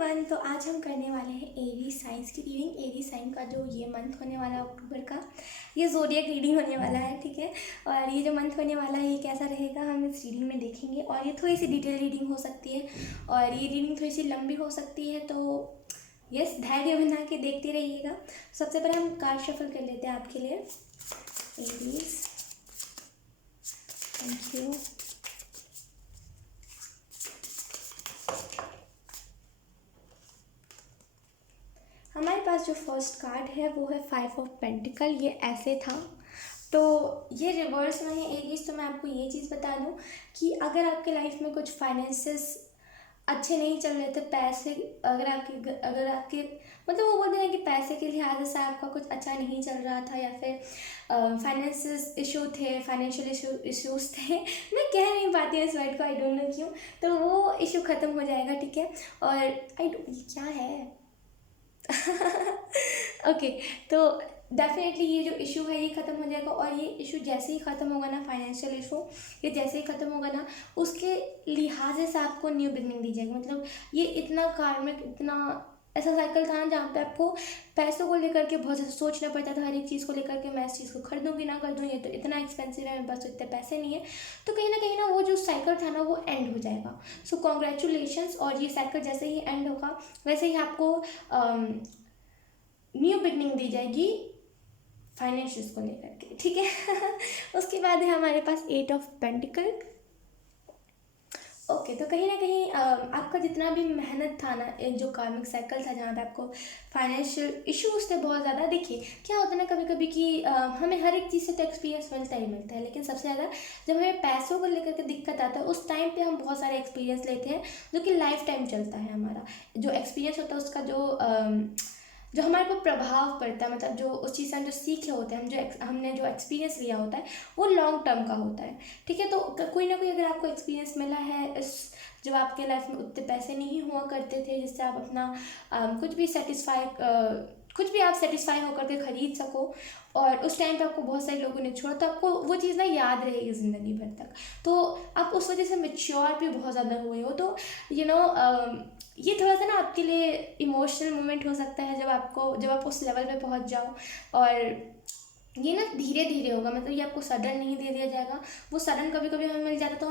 Everyone, तो आज हम करने वाले हैं एरी साइंस की रीडिंग। एरी साइन का जो ये मंथ होने वाला है अक्टूबर का, ये ज़ोडिएक रीडिंग होने वाला है, ठीक है। और ये जो मंथ होने वाला है ये कैसा रहेगा हम इस रीडिंग में देखेंगे। और ये थोड़ी सी डिटेल रीडिंग हो सकती है और ये रीडिंग थोड़ी सी लंबी हो सकती है, तो यस, धैर्य बना के देखते रहिएगा। सबसे पहले हम कार्ड शफल कर लेते हैं आपके लिए। Aries, thank you. हमारे पास जो फर्स्ट कार्ड है वो है 5 ऑफ पेंटिकल। ये ऐसे था, तो ये रिवर्स में है एरीज। तो मैं आपको ये चीज़ बता दूं कि अगर आपके लाइफ में कुछ फाइनेंसेस अच्छे नहीं चल रहे थे, पैसे अगर आपके मतलब वो बोलते हैं कि पैसे के लिहाज से आपका कुछ अच्छा नहीं चल रहा था, या फिर फाइनेंसिस इशू थे, फाइनेंशियल इश्यूज थे। मैं कह नहीं पाती हूँ इस वर्ड को, आई डोंट नो क्यों। तो वो इशू ख़त्म हो जाएगा, ठीक है। और क्या है ओके, तो डेफिनेटली ये जो इशू है ये ख़त्म हो जाएगा। और ये इशू जैसे ही ख़त्म होगा ना, फाइनेंशियल इशू, ये जैसे ही ख़त्म होगा ना, उसके लिहाज से आपको न्यू बिगनिंग दी जाएगी। मतलब ये इतना कार्मिक, इतना ऐसा साइकिल था ना जहाँ पे आपको पैसों को लेकर के बहुत ज़्यादा सोचना पड़ता था, हर एक चीज़ को लेकर के मैं इस चीज़ को खरीदूँगी ना खरीदूँ, ये तो इतना एक्सपेंसिव है, मेरे पास तो इतने पैसे नहीं है। तो कहीं ना वो जो साइकिल था ना वो एंड हो जाएगा। सो कॉन्ग्रेचुलेशंस। और ये साइकिल जैसे ही एंड होगा वैसे ही आपको न्यू बिगनिंग दी जाएगी फाइनेंशियल्स को लेकर के, ठीक है। उसके बाद है हमारे पास 8 ऑफ पेंटिकल। ओके, तो कहीं ना कहीं आपका जितना भी मेहनत था ना, एक जो कार्मिक साइकिल था जहाँ पे आपको फाइनेंशियल इश्यूज थे बहुत ज़्यादा। देखिए क्या होता है ना कभी कभी कि हमें हर एक चीज़ से तो एक्सपीरियंस मिलता ही मिलता है, लेकिन सबसे ज़्यादा जब हमें पैसों को लेकर के दिक्कत आता है उस टाइम पे हम बहुत सारे एक्सपीरियंस लेते हैं जो कि लाइफ टाइम चलता है। हमारा जो एक्सपीरियंस होता है उसका जो हमारे को प्रभाव पड़ता है, मतलब जो उस चीज़ से हम जो सीखे होते हैं, हमने जो एक्सपीरियंस लिया होता है वो लॉन्ग टर्म का होता है, ठीक है। तो कोई ना कोई अगर आपको एक्सपीरियंस मिला है इस, जब आपके लाइफ में उतने पैसे नहीं हुआ करते थे जिससे आप अपना कुछ भी आप सेटिस्फाई होकर के खरीद सको, और उस टाइम पे आपको बहुत सारे लोगों ने छोड़ा, तो आपको वो चीज़ ना याद रहेगी ज़िंदगी भर तक। तो आप उस वजह से मेच्योर भी बहुत ज़्यादा हुए हो। तो यू नो ये थोड़ा सा ना आपके लिए इमोशनल मोमेंट हो सकता है जब आप उस लेवल पे पहुंच जाओ। और ये ना धीरे धीरे होगा, मतलब ये आपको सडन नहीं दे दिया जाएगा। वो सडन कभी कभी हमें मिल जाता है तो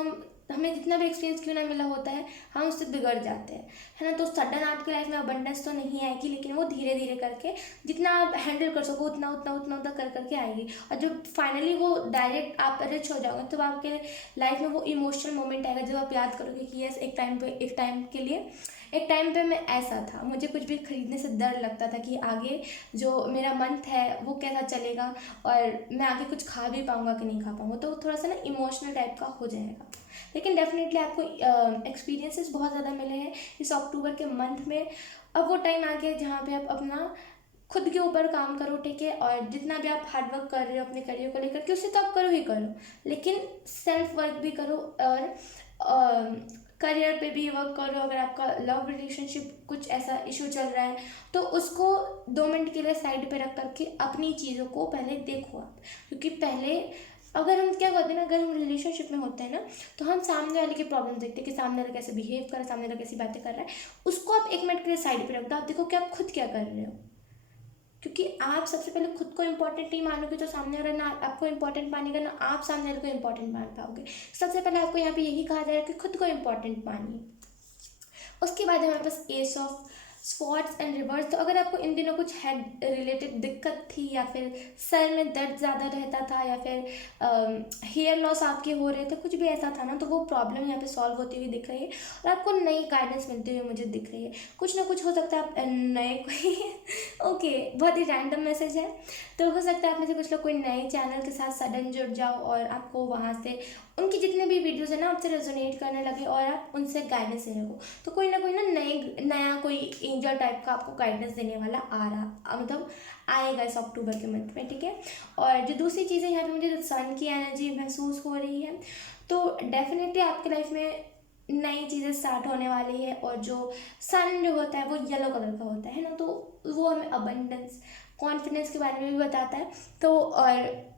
हमें जितना भी एक्सपीरियंस क्यों ना मिला होता है हम उससे बिगड़ जाते हैं, है ना। तो सडन आपकी लाइफ में अबंडेंस तो नहीं आएगी, लेकिन वो धीरे धीरे करके जितना आप हैंडल कर सको उतना उतना उतना उतना कर करके आएगी। और जब फाइनली वो डायरेक्ट आप रिच हो जाओगे तो आपके लाइफ में वो इमोशनल मोमेंट आएगा जब आप याद करोगे कि यस, एक टाइम पे मैं ऐसा था, मुझे कुछ भी खरीदने से डर लगता था कि आगे जो मेरा मंथ है वो कैसा चलेगा और मैं आगे कुछ खा भी पाऊँगा कि नहीं खा पाऊँगा। तो थोड़ा सा ना इमोशनल टाइप का हो जाएगा। लेकिन डेफिनेटली आपको एक्सपीरियंसेस बहुत ज़्यादा मिले हैं इस अक्टूबर के मंथ में। अब वो टाइम आ गया है जहाँ पे आप अपना खुद के ऊपर काम करो, ठीक है। और जितना भी आप हार्ड वर्क कर रहे हो अपने करियर को लेकर के, उससे तो आप करो ही करो, लेकिन सेल्फ वर्क भी करो और करियर पे भी वर्क करो। अगर आपका लव रिलेशनशिप कुछ ऐसा इशू चल रहा है तो उसको 2 मिनट के लिए साइड पे रख करके अपनी चीज़ों को पहले देखो आप। क्योंकि पहले अगर हम क्या करते हैं ना, अगर हम रिलेशनशिप में होते हैं ना, तो हम सामने वाले की प्रॉब्लम देखते हैं कि सामने वाला कैसे बिहेव कर रहा है, सामने वाला कैसी बातें कर रहा है। उसको आप 1 मिनट के लिए साइड पे रख दो, आप देखो कि आप खुद क्या कर रहे हो। क्योंकि आप सबसे पहले खुद को इम्पोर्टेंट नहीं मानोगे तो सामने वाला ना आपको इम्पोर्टेंट मानेगा, ना आप सामने वाले को इम्पोर्टेंट मान पाओगे। सबसे पहले आपको यहाँ पे यही कहा जाएगा कि खुद को इम्पोर्टेंट मानिए। उसके बाद हमारे पास ace of spots and reverse. तो अगर आपको इन दिनों कुछ हेड रिलेटेड दिक्कत थी, या फिर सर में दर्द ज़्यादा रहता था, या फिर हेयर लॉस आपके हो रहे थे, कुछ भी ऐसा था ना, तो वो प्रॉब्लम यहाँ पे सॉल्व होती हुई दिख रही है और आपको नई गाइडेंस मिलती हुई मुझे दिख रही है। कुछ ना कुछ हो सकता है आप नए कोई ओके, बहुत ही रैंडम मैसेज है। तो हो सकता है आप में से कुछ लोग कोई नए चैनल के साथ सडन जुड़ जाओ और आपको वहाँ से उनकी जितने भी वीडियोज़ है ना आपसे रेजोनेट करने लगे और आप उनसे गाइडेंस लेने लगो। तो कोई ना नया कोई एंजल टाइप का आपको गाइडेंस देने वाला मतलब आएगा इस अक्टूबर के मंथ में, ठीक है। और जो दूसरी चीज़ है, यहाँ पे मुझे सन की एनर्जी महसूस हो रही है। तो डेफिनेटली आपके लाइफ में नई चीज़ें स्टार्ट होने वाली है। और जो सन जो होता है वो येलो कलर का होता है ना, तो वो हमें अबंडेंस, कॉन्फिडेंस के बारे में भी बताता है। तो और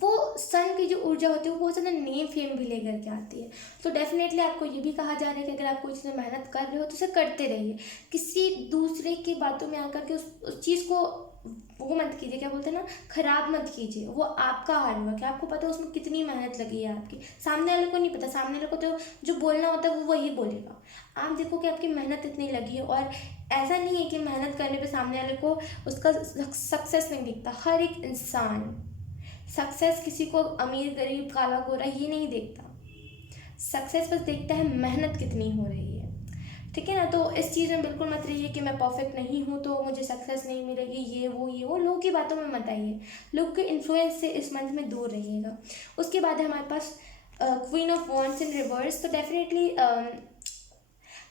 वो सन की जो ऊर्जा होती है वो बहुत ज़्यादा नेम फेम भी लेकर के आती है। तो डेफिनेटली आपको ये भी कहा जा रहा है कि अगर आप कोई चीज़ में मेहनत कर रहे हो तो उसे करते रहिए। किसी दूसरे की बातों में आकर के उस चीज़ को वो मत कीजिए, क्या बोलते हैं ना, खराब मत कीजिए। वो आपका हार्ड वर्क है, आपको पता है उसमें कितनी मेहनत लगी है आपकी। सामने वाले को नहीं पता, सामने वाले को तो जो बोलना होता है वो वही बोलेगा। आप देखो कि आपकी मेहनत इतनी लगी है, और ऐसा नहीं है कि मेहनत करने पे सामने वाले को उसका सक्सेस नहीं दिखता। हर एक इंसान सक्सेस किसी को अमीर गरीब काला गोरा ये नहीं देखता, सक्सेस बस देखता है मेहनत कितनी हो रही है। ठीक है ना। तो इस चीज़ में बिल्कुल मत रहिए कि मैं परफेक्ट नहीं हूँ तो मुझे सक्सेस नहीं मिलेगी, ये वो लोगों की बातों में मत आइए। लोग के इन्फ्लुएंस से इस मंथ में दूर रहिएगा। उसके बाद है हमारे पास queen of wands in reverse. तो डेफिनेटली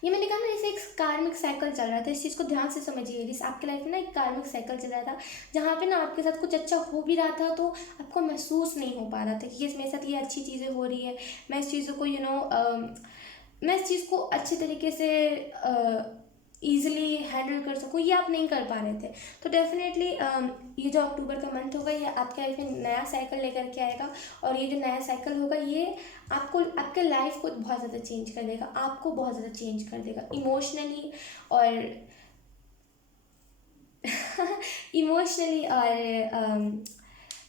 ये मैंने कहा ना, जैसे एक कार्मिक साइकिल चल रहा था। इस चीज़ को ध्यान से समझिए। जैसे आपके लाइफ में ना एक कार्मिक साइकिल चल रहा था, जहाँ पे ना आपके साथ कुछ अच्छा हो भी रहा था तो आपको महसूस नहीं हो पा रहा था कि ये मेरे साथ ये अच्छी चीज़ें हो रही है, मैं इस चीज़ों को मैं इस चीज़ को अच्छे तरीके से ईजिली हैंडल कर सकूँ, ये आप नहीं कर पा रहे थे। तो डेफिनेटली ये जो अक्टूबर का मंथ होगा ये आपके लाइफ में नया साइकिल लेकर के आएगा। और ये जो नया साइकिल होगा ये आपको, आपके लाइफ को बहुत ज़्यादा चेंज कर देगा, आपको बहुत ज़्यादा चेंज कर देगा इमोशनली और इमोशनली और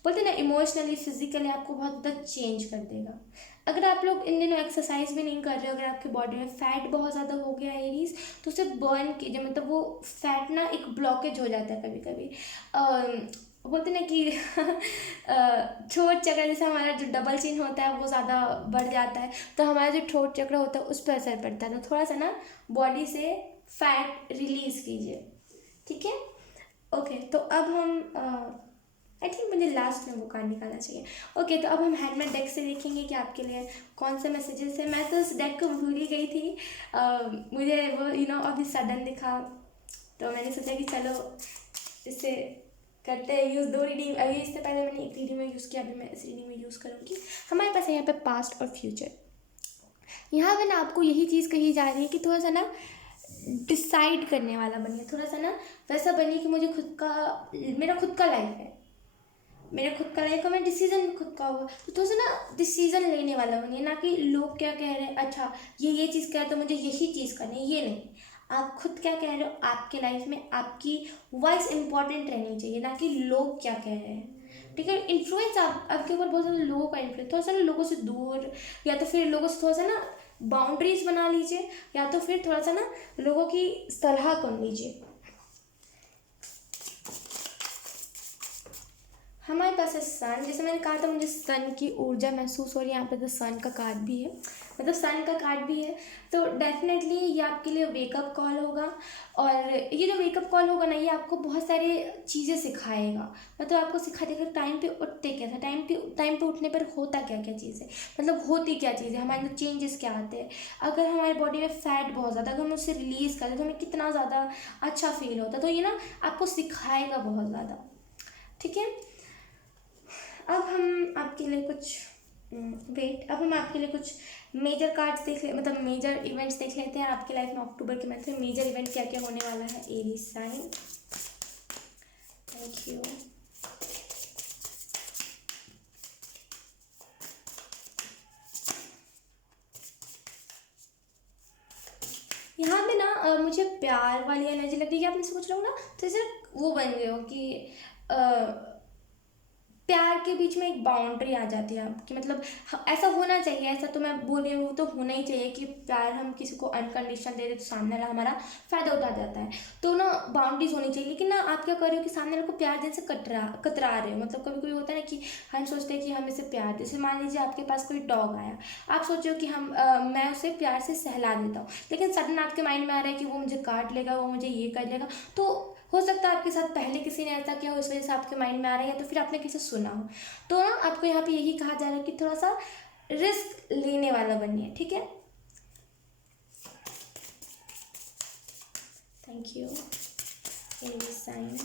बोलते हैं ना, इमोशनली फिजिकली आपको बहुत ज़्यादा चेंज कर देगा। अगर आप लोग इन दिनों एक्सरसाइज भी नहीं कर रहे हो, अगर आपकी बॉडी में फैट बहुत ज़्यादा हो गया है एरीज, तो उसे बर्न कीजिए। मतलब वो फैट ना एक ब्लॉकेज हो जाता है कभी कभी। बोलते ना कि थ्रोट चक्र, जैसे हमारा जो डबल चिन होता है वो ज़्यादा बढ़ जाता है, तो हमारा जो थ्रोट चक्र होता है उस पर असर पड़ता है। तो थोड़ा सा ना बॉडी से फैट रिलीज़ कीजिए। ठीक है। ओके, तो अब हम आई थिंक मुझे लास्ट में वो कार्ड निकालना चाहिए। ओके, तो अब हम हैंडमेड डेक से देखेंगे कि आपके लिए कौन से मैसेजेस है। मैं तो उस डेक को भूल ही गई थी। मुझे वो अभी सडन दिखा, तो मैंने सोचा कि चलो इससे करते हैं यूज़। दो रीडिंग अभी, इससे पहले मैंने एक रीडिंग में यूज़ किया, अभी मैं इस रीडिंग में यूज़ करूँगी। हमारे पास है यहाँ पे पास्ट और फ्यूचर। यहाँ पे ना आपको यही चीज़ कही जा रही है कि थोड़ा सा ना डिसाइड करने वाला बनिए। थोड़ा सा ना वैसा बनिए कि मुझे खुद का, मेरा खुद का लाइफ है, मेरा खुद का लाइफ का, मैं डिसीजन खुद का होगा। तो थोड़ा सा ना डिसीजन लेने वाला बनिए, ना कि लोग क्या कह रहे हैं, अच्छा ये चीज़ कह रहे तो मुझे यही चीज़ करनी है, ये नहीं। आप खुद क्या कह रहे हो आपके लाइफ में, आपकी वॉइस इंपॉर्टेंट रहनी चाहिए, ना कि लोग क्या कह रहे हैं। ठीक है। इन्फ्लुएंस आपके ऊपर बहुत ज़्यादा लोगों का इन्फ्लुएंस, थोड़ा सा ना लोगों से दूर, या तो फिर लोगों से थोड़ा सा ना बाउंड्रीज बना लीजिए, या तो फिर थोड़ा सा ना लोगों की सलाह कर लीजिए। हमारे पास है सन। जैसे मैंने कहा था मुझे सन की ऊर्जा महसूस हो रही है। यहाँ पे तो सन का कार्ड भी है, मतलब सन का कार्ड भी है। तो डेफिनेटली ये आपके लिए वेकअप कॉल होगा। और ये जो वेकअप कॉल होगा ना, ये आपको बहुत सारी चीज़ें सिखाएगा। मतलब आपको सिखा देगा टाइम पे उठते क्या था, टाइम पे उठने पर होता क्या क्या चीज़ है, मतलब होती क्या चीज़ है, हमारे अंदर चेंजेस क्या आते हैं। अगर हमारी बॉडी में फैट बहुत ज़्यादा, अगर हम उससे रिलीज़ करते तो हमें कितना ज़्यादा अच्छा फील होता है। तो ये ना आपको सिखाएगा बहुत ज़्यादा। ठीक है। अब हम आपके लिए कुछ अब हम आपके लिए कुछ मेजर कार्ड्स देख ले, मतलब मेजर इवेंट्स देख लेते हैं आपकी लाइफ में अक्टूबर के मंथ में मेजर इवेंट क्या क्या होने वाला है। Aries sign, thank you. यहाँ पे ना मुझे प्यार वाली एनर्जी लग रही है। आपने सोच रहे हो ना, तो जैसे वो बन गए हो कि प्यार के बीच में एक बाउंड्री आ जाती है आपकी। मतलब ऐसा होना चाहिए, ऐसा तो मैं बोल रही हूँ, तो होना ही चाहिए कि प्यार हम किसी को अनकंडीशनल दे दे तो सामने वाला हमारा फ़ायदा उठा जाता है। तो ना बाउंड्रीज होनी चाहिए। लेकिन ना आप क्या कर रहे हो कि सामने वाले को प्यार देने से कतरा रहे हो। मतलब कभी कभी होता है ना कि हम सोचते हैं कि हम इसे प्यार, जैसे मान लीजिए आपके पास कोई डॉग आया, आप सोचो कि मैं उसे प्यार से सहला देता हूँ, लेकिन सडन आपके माइंड में आ रहा है कि वो मुझे काट लेगा, वो मुझे ये कर लेगा। तो हो सकता है आपके साथ पहले किसी ने ऐसा किया हो, इस वजह से आपके माइंड में आ रहा है, या तो फिर आपने किसी से सुना हो। तो ना आपको यहाँ पे यही कहा जा रहा है कि थोड़ा सा रिस्क लेने वाला बनिए। ठीक है। Thank you. साइन,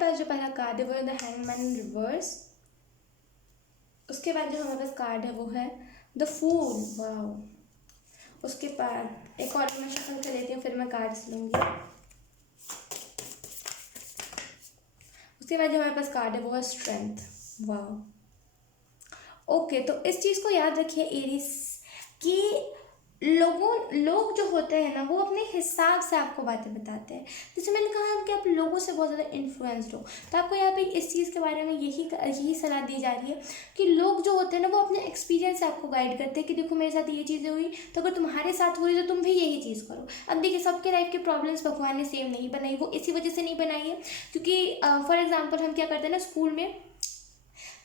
पास जो पहला कार्ड है वो है द हैंगमैन इन रिवर्स। उसके बाद जो हमारे पास कार्ड है वो है द फूल। वाह। उसके बाद एक और मैं शफल कर लेती हूँ, फिर मैं कार्ड्स लूँगी। उसके बाद जो हमारे पास कार्ड है वो है स्ट्रेंथ। वाह। ओके, तो इस चीज़ को याद रखिए एरीज कि लोग जो होते हैं ना वो अपने हिसाब से आपको बातें बताते हैं। जैसे मैंने कहा कि आप लोगों से बहुत ज़्यादा इन्फ्लुएंस्ड हो, तो आपको यहाँ पे इस चीज़ के बारे में यही सलाह दी जा रही है कि लोग जो होते हैं ना वो अपने एक्सपीरियंस से आपको गाइड करते हैं कि देखो मेरे साथ ये चीज़ें हुई, तो अगर तुम्हारे साथ हो रही तो तुम भी यही चीज़ करो। अब देखिए, सबके लाइफ के प्रॉब्लम्स भगवान ने सेम नहीं बनाई, वो इसी वजह से नहीं बनाई है क्योंकि फॉर एग्जाम्पल हम क्या करते हैं ना स्कूल में,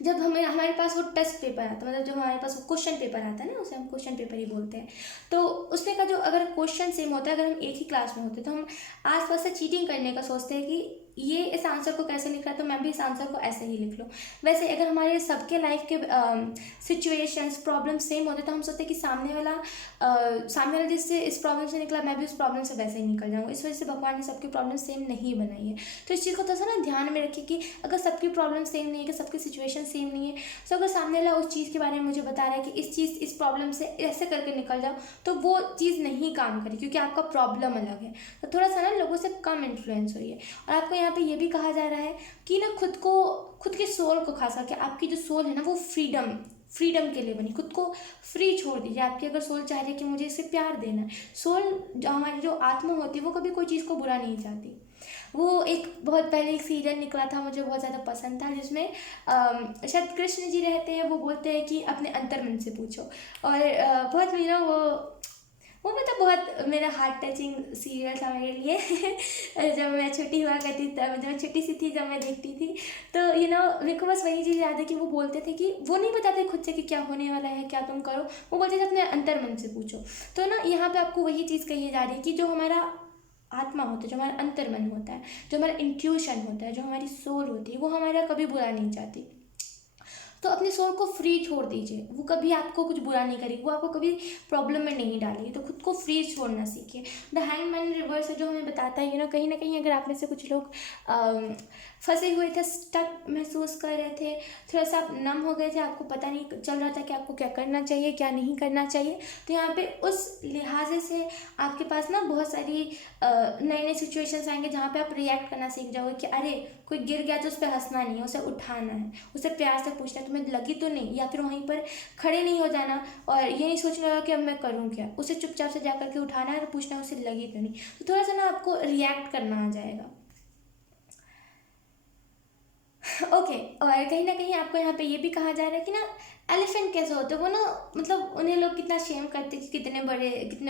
जब हमारे पास वो टेस्ट पेपर आता है, मतलब जब हमारे पास वो क्वेश्चन पेपर आता है ना, उसे हम क्वेश्चन पेपर ही बोलते हैं, तो उसमें का जो अगर क्वेश्चन सेम होता है, अगर हम एक ही क्लास में होते तो हम आसपास से चीटिंग करने का सोचते हैं कि ये इस आंसर को कैसे लिख रहा है तो मैं भी इस आंसर को ऐसे ही लिख लूँ। वैसे अगर हमारे सबके लाइफ के सिचुएशंस प्रॉब्लम सेम होते तो हम सोचते कि सामने वाला जिससे इस प्रॉब्लम से निकला मैं भी उस प्रॉब्लम से वैसे ही निकल जाऊँगा। इस वजह से भगवान ने सबकी प्रॉब्लम सेम नहीं बनाई है। तो इस चीज़ को थोड़ा सा ना ध्यान में रखिए कि अगर सबकी प्रॉब्लम सेम नहीं है, कि सबकी सिचुएशन सेम नहीं है, तो अगर सामने वाला उस चीज़ के बारे में मुझे बता रहा है कि इस प्रॉब्लम से ऐसे करके निकल जाओ, तो वो चीज़ नहीं काम करी क्योंकि आपका प्रॉब्लम अलग है। तो थोड़ा सा ना लोगों से कम इन्फ्लुएंस होइए। और आपको यहाँ पे ये भी कहा जा रहा है कि ना खुद के सोल को, खास करके आपकी जो सोल है ना वो फ्रीडम के लिए बनी। खुद को फ्री छोड़ दीजिए। आपकी अगर सोल चाह रही है कि मुझे इसे प्यार देना है, सोल जो हमारी जो आत्मा होती है वो कभी कोई चीज़ को बुरा नहीं चाहती। वो एक बहुत पहले एक सीरियल निकला था, मुझे बहुत ज़्यादा पसंद था, जिसमें शायद कृष्ण जी रहते हैं, वो बोलते हैं कि अपने अंतर्मन से पूछो। और बहुत मेरा वो मतलब बहुत मेरा हार्ट टचिंग सीरियल था मेरे लिए। जब मैं छोटी हुआ करती तब, जब मैं छोटी सी थी जब मैं देखती थी, तो मेरे को बस वही चीज़ याद है कि वो बोलते थे कि वो नहीं बताते खुद से कि क्या होने वाला है, क्या तुम करो, वो बोलते थे अपने अंतर्मन से पूछो। तो ना यहाँ पे आपको वही चीज़ कही जा रही है कि जो हमारा आत्मा होता है, जो हमारा अंतर्मन होता है, जो हमारा इंट्यूशन होता है, जो हमारी सोल होती है, वो हमारा कभी बुरा नहीं चाहती। तो अपने सोल को फ्री छोड़ दीजिए। वो कभी आपको कुछ बुरा नहीं करेगी, वो आपको कभी प्रॉब्लम में नहीं डालेगी। तो खुद को फ्री छोड़ना सीखिए। द हैंगमैन रिवर्स है जो हमें बताता है कहीं ना कहीं अगर आप में से कुछ लोग फंसे हुए थे, स्टक महसूस कर रहे थे, थोड़ा सा आप नम हो गए थे, आपको पता नहीं चल रहा था कि आपको क्या करना चाहिए क्या नहीं करना चाहिए, तो यहाँ पे उस लिहाजे से आपके पास ना बहुत सारी नए नए सिचुएशंस आएंगे जहाँ पे आप रिएक्ट करना सीख जाओगे कि अरे कोई गिर गया तो उस पर हंसना नहीं है, उसे उठाना है, उसे प्यार से पूछना है तुम्हें लगी तो नहीं, या फिर वहीं पर खड़े नहीं हो जाना और ये नहीं सोचना होगा कि अब मैं करूँ क्या, उसे चुपचाप से जा करके उठाना है और पूछना है उसे लगी तो नहीं। तो थोड़ा सा ना आपको रिएक्ट करना आ जाएगा। ओके। और कहीं ना कहीं आपको यहाँ पे ये भी कहा जा रहा है कि ना एलिफेंट कैसे होते हैं, वो ना मतलब उन्हें लोग कितना शेम करते हैं कि कितने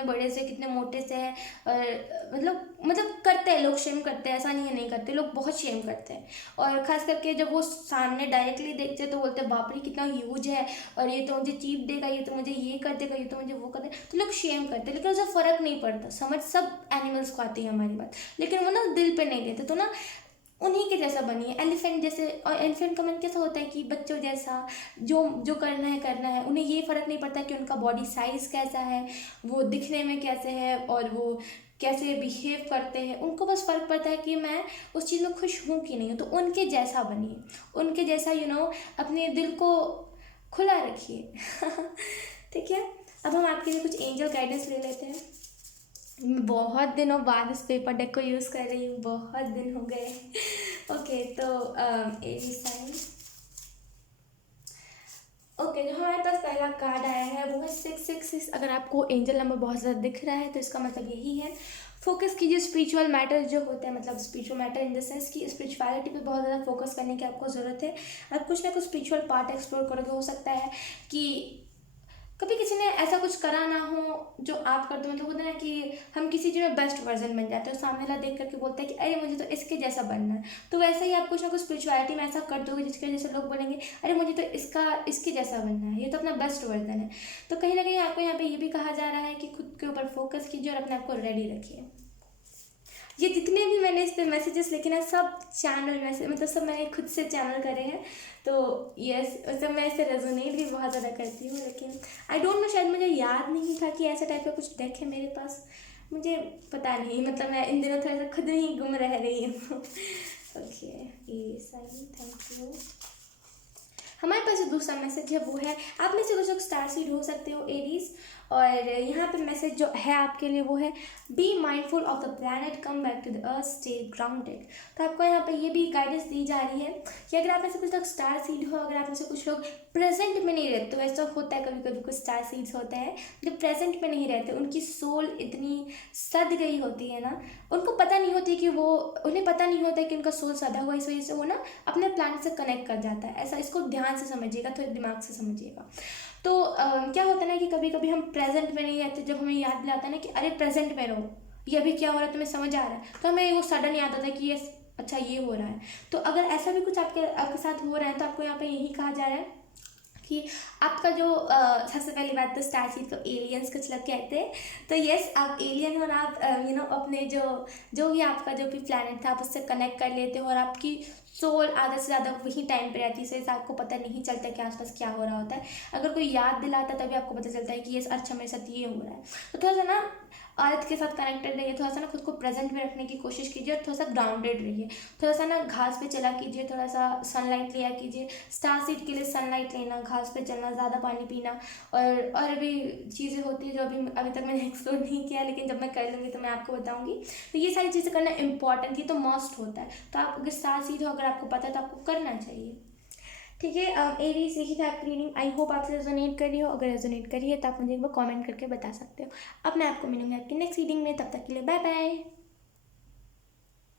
बड़े से कितने मोटे से हैं, और मतलब करते हैं लोग, शेम करते हैं, ऐसा नहीं है नहीं करते, लोग बहुत शेम करते हैं। और ख़ास करके जब वो सामने डायरेक्टली देखते हैं तो बोलते हैं बाप रे कितना ह्यूज है, और ये तो मुझे चीप देगा, ये तो मुझे ये कर देगा, ये तो मुझे वो कर देगा, तो लोग शेम करते हैं। लेकिन उसे फ़र्क नहीं पड़ता, समझ सब एनिमल्स को आती है हमारी बात, लेकिन वो ना दिल पे नहीं लेते। तो ना उन्हीं के जैसा बनिए, एलिफेंट जैसे। और एलिफेंट का मन कैसा होता है कि बच्चों जैसा, जो जो करना है, उन्हें ये फ़र्क नहीं पड़ता कि उनका बॉडी साइज़ कैसा है, वो दिखने में कैसे है, और वो कैसे बिहेव करते हैं। उनको बस फ़र्क पड़ता है कि मैं उस चीज़ में खुश हूँ कि नहीं हूँ। तो उनके जैसा बनिए, उनके जैसा अपने दिल को खुला रखिए। ठीक है। अब हम आपके लिए कुछ एंजल गाइडेंस ले लेते हैं। मैं बहुत दिनों बाद इस पेपर डेक को यूज़ कर रही हूँ, बहुत दिन हो गए। ओके, तो एरी साइन। ओके, जो हमारे पास पहला कार्ड आया है वो है 666। अगर आपको एंजल नंबर बहुत ज़्यादा दिख रहा है तो इसका मतलब यही है, फोकस कीजिए स्पिरिचुअल मैटर जो होते हैं, मतलब spiritual matter in the sense कि स्पिरिचुअलिटी पे बहुत ज़्यादा फोकस करने की आपको ज़रूरत है। आप कुछ ना कुछ स्पिरिचुअल पार्ट एक्सप्लोर करोगे। हो सकता है कि कभी किसी ने ऐसा कुछ करा ना हो जो आप कर दो, मतलब होता है ना कि हम किसी चीज़ में बेस्ट वर्जन बन जाते हैं, सामने वाला देख करके बोलता है कि अरे मुझे तो इसके जैसा बनना है। तो वैसे ही आप कुछ ना कुछ स्पिरिचुअलिटी में ऐसा कर दोगे जिसके वजह से लोग बोलेंगे अरे मुझे तो इसके जैसा बनना है, ये तो अपना बेस्ट वर्जन है। तो कहीं ना कहीं आपको यहाँ पे ये भी कहा जा रहा है कि खुद के ऊपर फोकस कीजिए और अपने आप को रेडी रखिए। ये जितने भी मैंने इस पर मैसेजेस लिखे ना, सब चैनल मैसेज, मतलब सब मैंने खुद से चैनल करे हैं। तो यस, मतलब मैं इसे रेजोनेट भी बहुत ज़्यादा करती हूँ, लेकिन आई डोंट नो, शायद मुझे याद नहीं था कि ऐसा टाइप का कुछ डेक है मेरे पास, मुझे पता नहीं, मतलब मैं इन दिनों थोड़ा सा खुद ही गुम रह रही हूँ। ओके, ये सही, थैंक यू। हमारे पास जो दूसरा मैसेज है वो है, आप में से कुछ लोग स्टार सीड हो सकते हो एरीज, और यहाँ पे मैसेज जो है आपके लिए वो है, be mindful of the planet, come back to the earth, stay grounded. तो आपको यहाँ पे ये भी गाइडेंस दी जा रही है कि अगर आप में से कुछ लोग स्टार सीड हो, अगर आप में से कुछ लोग प्रेजेंट में नहीं रहते, तो ऐसा होता है कभी कभी कुछ स्टार सीड्स होते हैं जो प्रेजेंट में नहीं रहते, उनकी सोल इतनी सद गई होती है ना, उनको पता नहीं होती कि वो, उन्हें पता नहीं होता कि उनका सोल सदा हुआ, इस वजह से वो ना अपने प्लैनेट से कनेक्ट कर जाता है। ऐसा, इसको ध्यान से समझिएगा, थोड़े दिमाग से समझिएगा। तो क्या होता है ना कि कभी कभी हम प्रेजेंट में नहीं रहते, जब हमें याद दिलाता है ना कि अरे प्रेजेंट में रहो, ये अभी क्या हो रहा है तुम्हें समझ आ रहा है, तो हमें वो सडन याद आता है कि ये अच्छा ये हो रहा है। तो अगर ऐसा भी कुछ आपके साथ हो रहा है, तो आपको यहाँ पे यही कहा जा रहा है कि आपका जो सबसे पहली बात तो स्टार सीड को एलियंस कुछ लोग कहते हैं, तो यस आप एलियन हो, और आप अपने जो भी आपका जो भी प्लैनेट था आप उससे कनेक्ट कर लेते हो, और आपकी सोल आधा से ज़्यादा वही टाइम पे रहती है, इससे आपको पता नहीं चलता कि आसपास क्या हो रहा होता है। अगर कोई याद दिलाता है तभी आपको पता चलता है कि ये अच्छा मेरे साथ ये हो रहा है। तो थोड़ा सा ना अर्थ के साथ कनेक्टेड रहिए, थोड़ा सा ना खुद को प्रेजेंट में रखने की कोशिश कीजिए, और थोड़ा सा ग्राउंडेड रहिए, थोड़ा सा ना घास पे चला कीजिए, थोड़ा सा सनलाइट लिया कीजिए। स्टार सीड के लिए सनलाइट लेना, घास पे चलना, ज़्यादा पानी पीना, और भी चीज़ें होती हैं जो अभी तक मैंने एक्सप्लोर नहीं किया, लेकिन जब मैं कर लूँगी तो मैं आपको बताऊँगी। तो ये सारी चीज़ें करना इंपॉर्टेंट थी, तो मस्ट होता है। तो आप अगर स्टार सीड हो, अगर आपको पता है तो आपको करना चाहिए। ठीक है, एरीज यही था आपकी रीडिंग। आई होप आपसे रेजोनेट कर रही हो, अगर रेजोनेट करी है तो आप मुझे एक बार कमेंट करके बता सकते हो। अब मैं आपको मिलूंगी आपकी नेक्स्ट रीडिंग में, तब तक के लिए बाय बाय।